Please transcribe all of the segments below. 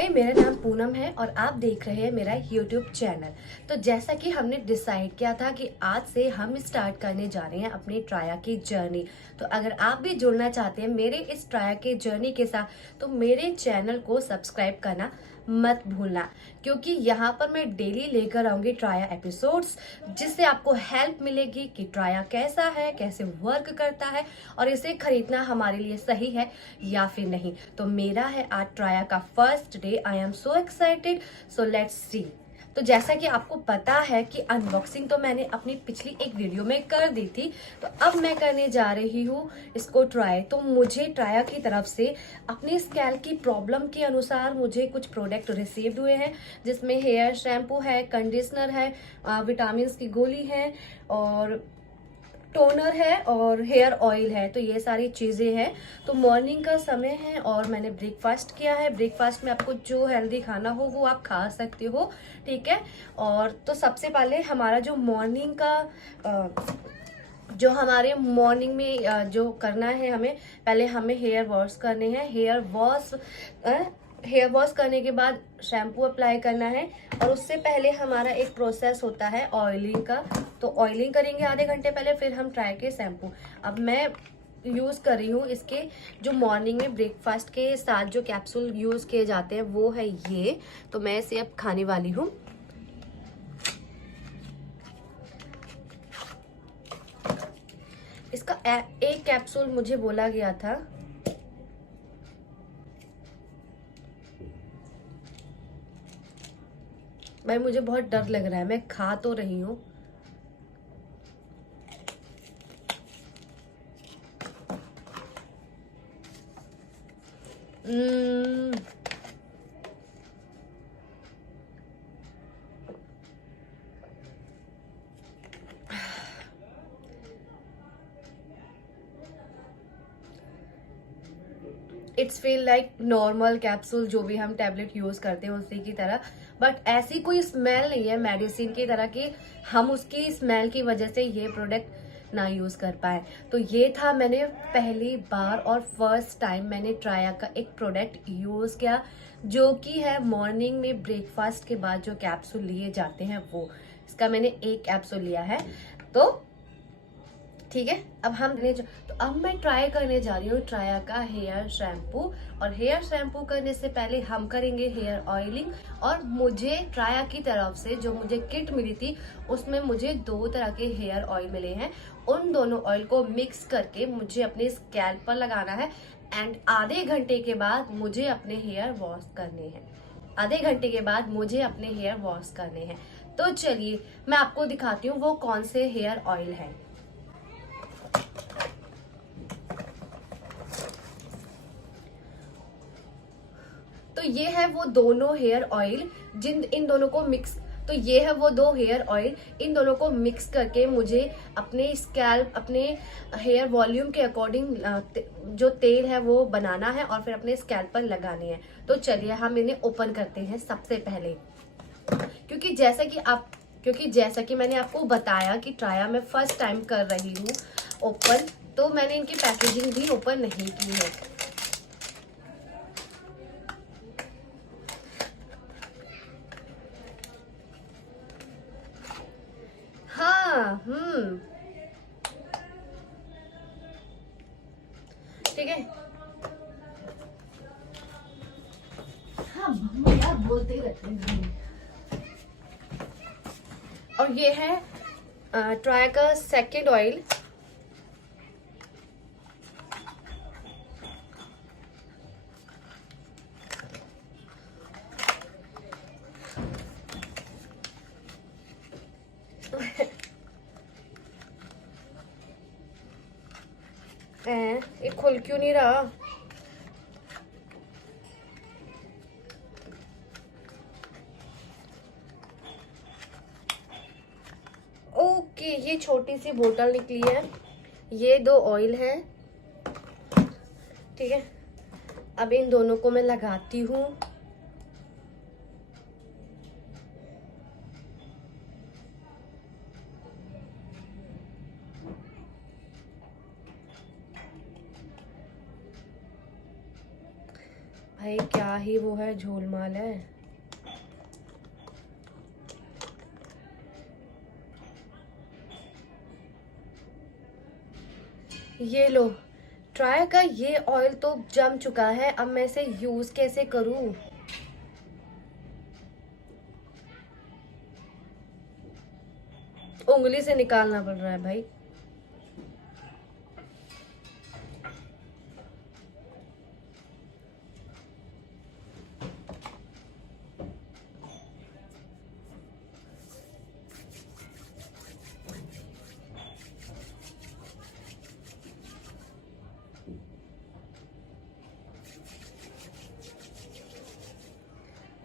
हाय, मेरा नाम पूनम है और आप देख रहे हैं मेरा यूट्यूब चैनल। तो जैसा कि हमने डिसाइड किया था कि आज से हम स्टार्ट करने जा रहे हैं अपनी ट्राया की जर्नी। तो अगर आप भी जुड़ना चाहते हैं मेरे इस ट्राया की जर्नी के साथ तो मेरे चैनल को सब्सक्राइब करना मत भूलना, क्योंकि यहाँ पर मैं डेली लेकर आऊंगी ट्राया एपिसोड्स, जिससे आपको हेल्प मिलेगी कि ट्राया कैसा है, कैसे वर्क करता है और इसे खरीदना हमारे लिए सही है या फिर नहीं। तो मेरा है आज ट्राया का first day. I am so excited, so let's see. तो जैसा कि आपको पता है कि अनबॉक्सिंग तो मैंने अपनी पिछली एक वीडियो में कर दी थी, तो अब मैं करने जा रही हूँ इसको ट्राई। तो मुझे ट्राया की तरफ से अपनी स्कैल्प की प्रॉब्लम के अनुसार मुझे कुछ प्रोडक्ट रिसीव्ड हुए हैं, जिसमें हेयर शैम्पू है, कंडीशनर है, विटामिन की गोली है और टोनर है और हेयर ऑयल है। तो ये सारी चीजें हैं। तो मॉर्निंग का समय है और मैंने ब्रेकफास्ट किया है। ब्रेकफास्ट में आपको जो हेल्दी खाना हो वो आप खा सकते हो, ठीक है। और तो सबसे पहले हमारा जो मॉर्निंग का जो हमारे मॉर्निंग में जो करना है, हमें पहले हमें हेयर वॉश करने हैं। हेयर वॉश करने के बाद शैम्पू अप्लाई करना है और उससे पहले हमारा एक प्रोसेस होता है ऑयलिंग का। तो ऑयलिंग करेंगे आधे घंटे पहले, फिर हम ट्राई के शैम्पू। अब मैं यूज कर रही हूँ इसके जो मॉर्निंग में ब्रेकफास्ट के साथ जो कैप्सूल यूज किए जाते हैं वो है ये। तो मैं इसे अब खाने वाली हूँ। इसका एक कैप्सूल मुझे बोला गया था भाई, मुझे बहुत डर लग रहा है, मैं खा तो रही हूँ। It's feel like normal capsule, जो भी हम टैबलेट यूज करते हैं उसी की तरह, बट ऐसी कोई स्मेल नहीं है मेडिसिन की तरह कि हम उसकी स्मेल की वजह से ये प्रोडक्ट ना यूज कर पाए। तो ये था, मैंने पहली बार और फर्स्ट टाइम मैंने ट्राया का एक प्रोडक्ट यूज किया, जो कि है मॉर्निंग में ब्रेकफास्ट के बाद जो कैप्सूल लिए जाते हैं वो। इसका मैंने एक कैप्सूल लिया है। तो ठीक है, अब तो अब मैं ट्राई करने जा रही हूँ ट्राया का हेयर शैम्पू। और हेयर शैम्पू करने से पहले हम करेंगे हेयर ऑयलिंग। और मुझे ट्राया की तरफ से जो मुझे किट मिली थी उसमें मुझे 2 तरह के हेयर ऑयल मिले हैं। उन दोनों ऑयल को मिक्स करके मुझे अपने स्कैल्प पर लगाना है एंड आधे घंटे के बाद मुझे अपने हेयर वॉश करने हैं। आधे घंटे के बाद मुझे अपने हेयर वॉश करने हैं। तो चलिए मैं आपको दिखाती हूँ वो कौन से हेयर ऑयल है। तो ये है वो दोनों हेयर ऑयल इन दोनों को मिक्स। तो ये है वो 2 हेयर ऑयल, इन दोनों को मिक्स करके मुझे अपने स्कैल्प, अपने हेयर वॉल्यूम के अकॉर्डिंग जो तेल है वो बनाना है और फिर अपने स्कैल्प पर लगाने हैं। तो चलिए हम इन्हें ओपन करते हैं सबसे पहले। क्योंकि जैसा कि मैंने आपको बताया कि ट्राया में फर्स्ट टाइम कर रही हूँ ओपन, तो मैंने इनकी पैकेजिंग भी ओपन नहीं की है। हाँ, ठीक है। हाँ, यार बोलते ही रहते हैं। और ये है ट्राया का सेकेंड ऑयल। ये खुल क्यों नहीं रहा? ओके, ये छोटी सी बोतल निकली है। ये 2 ऑयल है, ठीक है। अब इन दोनों को मैं लगाती हूँ। भाई क्या ही वो है, झोलमाल है। ये लो, ट्राई का ये ऑयल तो जम चुका है, अब मैं इसे यूज कैसे करूं? उंगली से निकालना पड़ रहा है भाई।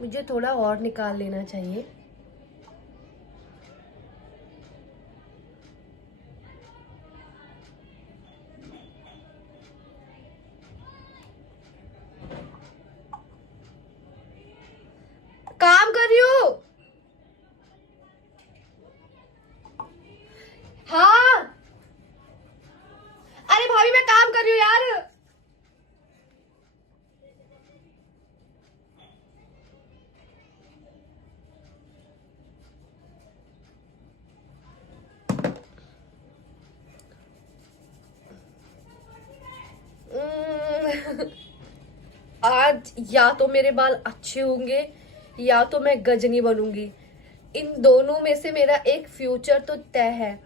मुझे थोड़ा और निकाल लेना चाहिए। काम कर रही हूँ। हाँ, अरे भाभी मैं काम कर रही हूँ यार। आज या तो मेरे बाल अच्छे होंगे या तो मैं गजनी बनूंगी। इन दोनों में से मेरा एक फ्यूचर तो तय है।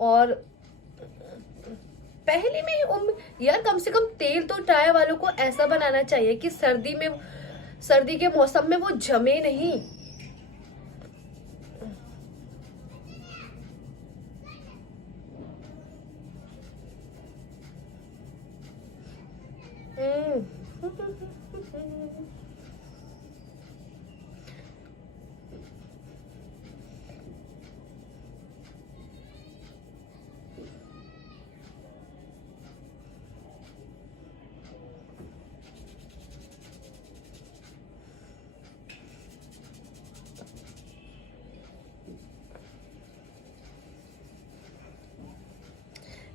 और पहले में यार कम से कम तेल तो टाया वालों को ऐसा बनाना चाहिए कि सर्दी के मौसम में वो जमे नहीं।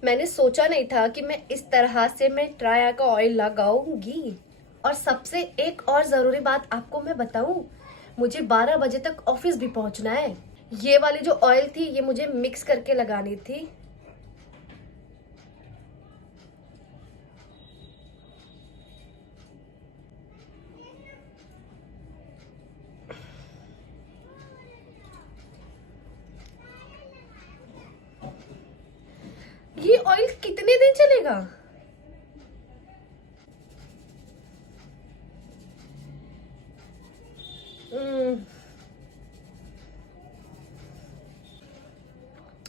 मैंने सोचा नहीं था कि मैं इस तरह से मैं ट्राया का ऑयल लगाऊंगी। और सबसे एक और जरूरी बात आपको मैं बताऊं, मुझे 12 बजे तक ऑफिस भी पहुंचना है। ये वाली जो ऑयल थी ये मुझे मिक्स करके लगानी थी। ये ऑयल कितने दिन चलेगा?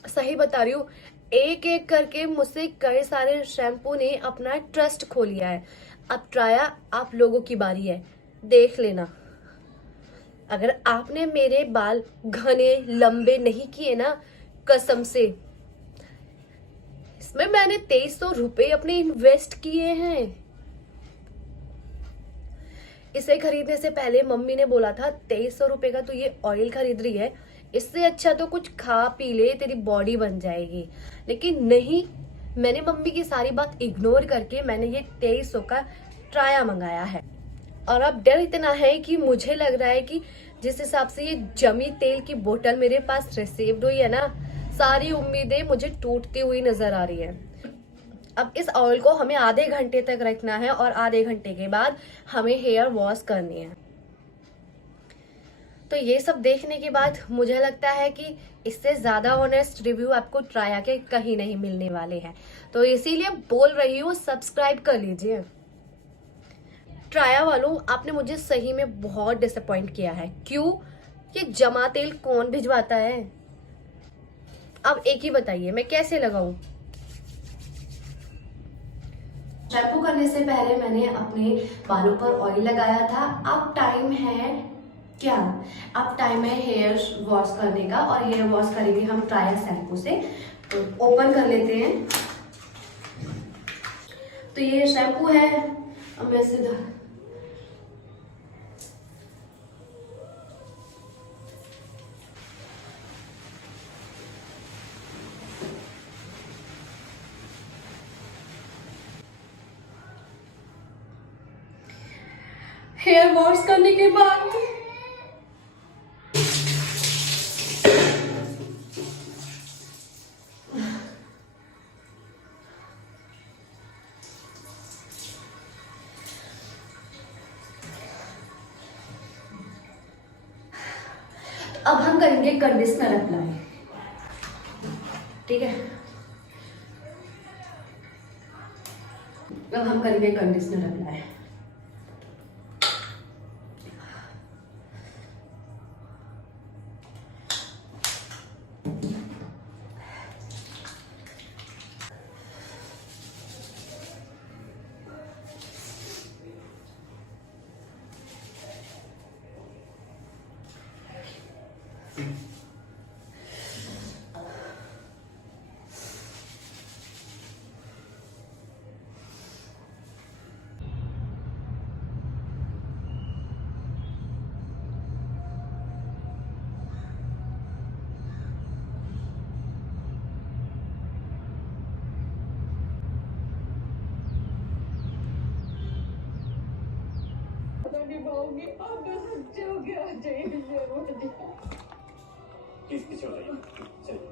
सही बता रही हूँ, एक एक करके मुझसे कई सारे शैम्पू ने अपना ट्रस्ट खो लिया है। अब ट्राया आप लोगों की बारी है, देख लेना। अगर आपने मेरे बाल घने लंबे नहीं किए ना, कसम से, इसमें मैंने 2300 रुपए अपने इन्वेस्ट किए हैं। इसे खरीदने से पहले मम्मी ने बोला था 2300 रुपए का तो ये ऑयल खरीद रही है, इससे अच्छा तो कुछ खा पी ले, तेरी बॉडी बन जाएगी। लेकिन नहीं, मैंने मम्मी की सारी बात इग्नोर करके मैंने ये 2300 का ट्राया मंगाया है। और अब डर इतना है कि मुझे लग रहा है कि जिस हिसाब से ये जमी तेल की बोतल मेरे पास रिसीव्ड हुई है ना, सारी उम्मीदें मुझे टूटती हुई नजर आ रही है। अब इस ऑयल को हमें आधे घंटे तक रखना है और आधे घंटे के बाद हमें हेयर वॉश करनी है। तो ये सब देखने के बाद मुझे लगता है कि इससे ज्यादा ऑनेस्ट रिव्यू आपको ट्राया के कहीं नहीं मिलने वाले हैं। तो इसीलिए बोल रही हूँ, सब्सक्राइब कर लीजिए। ट्राया वालों, आपने मुझे सही में बहुत डिसअपॉइंट किया है। क्यों? ये जमा तेल कौन भिजवाता है? अब एक ही बताइए, मैं कैसे लगाऊं? शैम्पू करने से पहले मैंने अपने बालों पर ऑयल लगाया था। अब टाइम है क्या? अब टाइम है हेयर वॉश करने का, और हेयर वॉश करेंगे हम ट्राया शैम्पू से। तो ओपन कर लेते हैं। तो ये शैम्पू है, अब मैं सीधा हेयर वॉश करने के बाद अब हम करेंगे कंडीशनर अप्लाई। ठीक है, अब हम करेंगे कंडीशनर अप्लाई। निभाऊंगी अब मैं सच्चे हो गया चाहिए पीछे हो जाइए चलिए।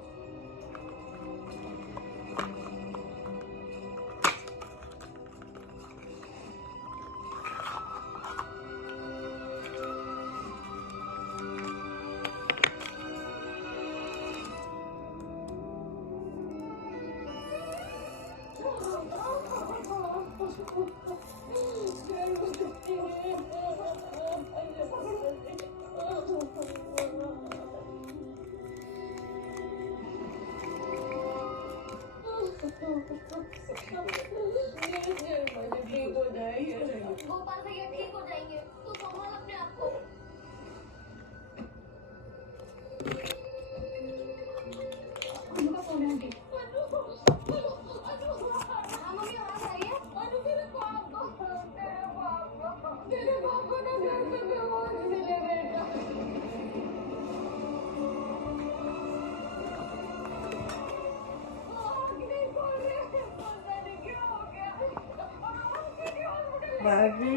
ठीक हो जाएंगे गोपाल भैया ठीक हो जाएंगे, तू संभाल अपने आप को। उनका फोन है आंटी। हाँ मम्मी, आवाज आ रही है? मेरे पापा ने घर में बेहोश मिले बेटा। बाजी,